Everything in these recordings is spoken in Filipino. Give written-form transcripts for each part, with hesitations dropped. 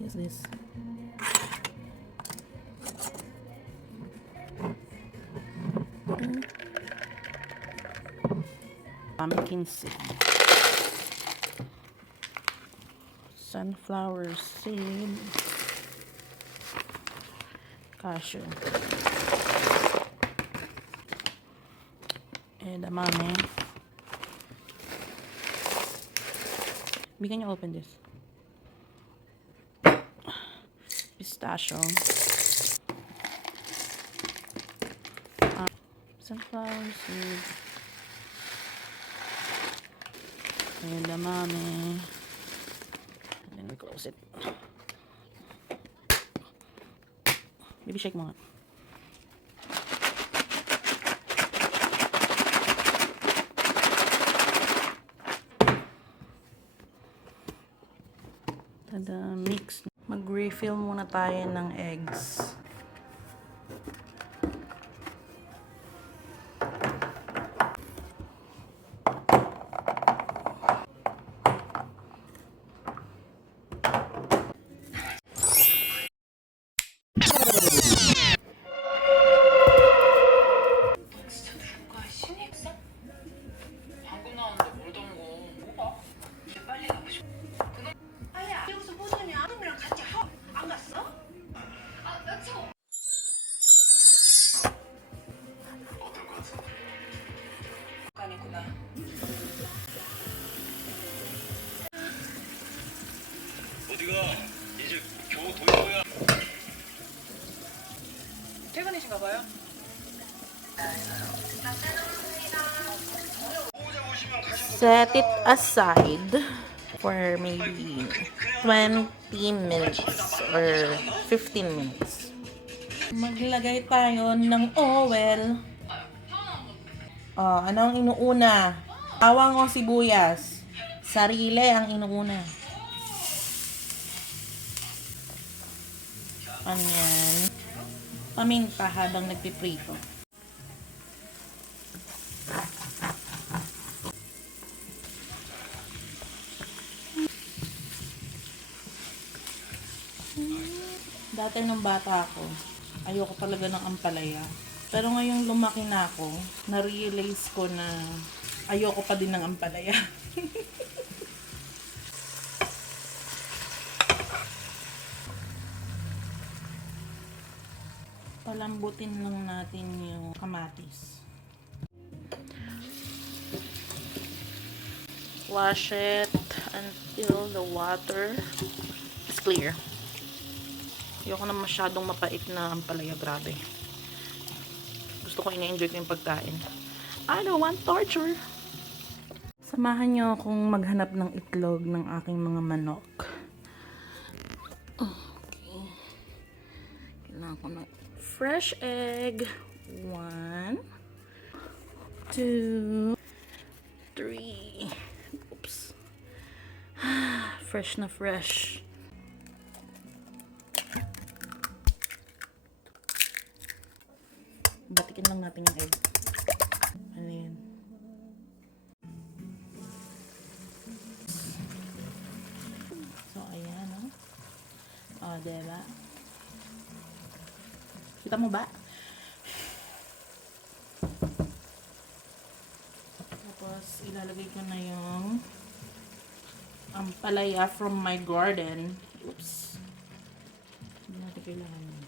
Use this. Pumpkin seed. Sunflower seed. Cashew. Edamame. Can you open this? Pistachio. Sunflower seed. Edamame. And then we close it. Baby, shake mo nga. Tada, mix. Mag-refill muna tayo ng eggs. 어디가 이제 겨우 도입부야. 퇴근이신가 봐요? Set it aside for maybe 20 minutes or 15 minutes. Maglagay tayo ng oil. Oh, anong inuuna? Bawang o sibuyas? Sarili ang inuuna. Onion. Paminta habang nagpiprito. Dati nung bata ako, ayoko talaga ng ampalaya. Pero ngayong lumaki na ako, na-realize ko na ayoko pa din ng ampalaya. Palambutin lang natin yung kamatis. Wash it until the water is clear. Ayoko na masyadong mapait na ampalaya, grabe. Gusto ko ina-enjoy ko yung pagkain. I don't want torture. Samahan niyo akong maghanap ng itlog ng aking mga manok. Okay. Kailangan ko ng fresh egg. 1, 2, 3. Oops. Fresh na fresh. Batikin lang natin yung egg. Ano yun? So, ayan, oh. Oh, diba? Kita mo ba? Tapos, ilalagay ko na yung ampalaya from my garden. Oops. Hindi natin kailangan yun.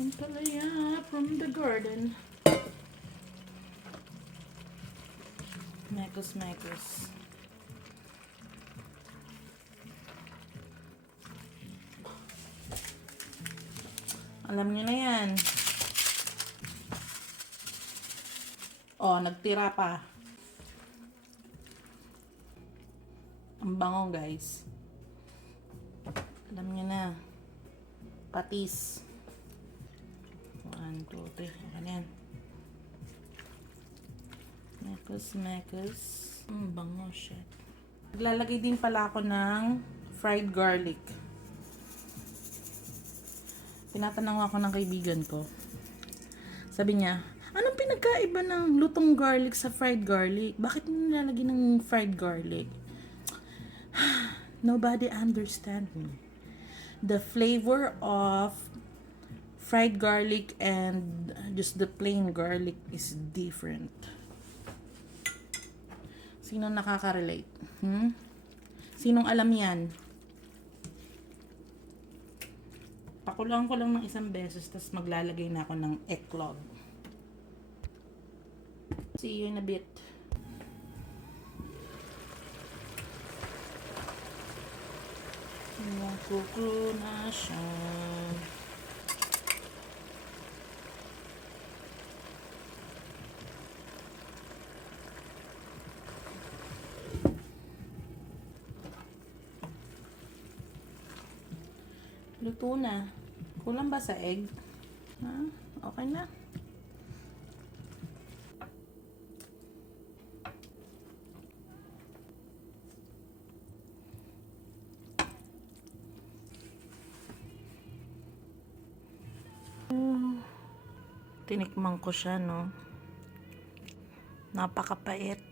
Ampalaya from the garden. Mekos. Alam niyo na yan. Oh, nagtira pa. Ang bango, guys. Alam niyo na. Patis. 1, 2, 3. Ayan yan. Mekos. Bango, shit. Naglalagay din pala ako ng fried garlic. Tinatanong ako ng kaibigan ko. Sabi niya, anong pinagkaiba ng lutong garlic sa fried garlic? Bakit nilalagay ng fried garlic? Nobody understand me. The flavor of fried garlic and just the plain garlic is different. Sino nakaka-relate? Sinong alam yan? Pakulang ko lang ng isang beses, tapos maglalagay na ako ng eklog. See you in a bit. Magkukulo na siya. Luto na. Kulang ba sa egg? Ha? Okay na. Tinikman ko siya, no? Napakapait.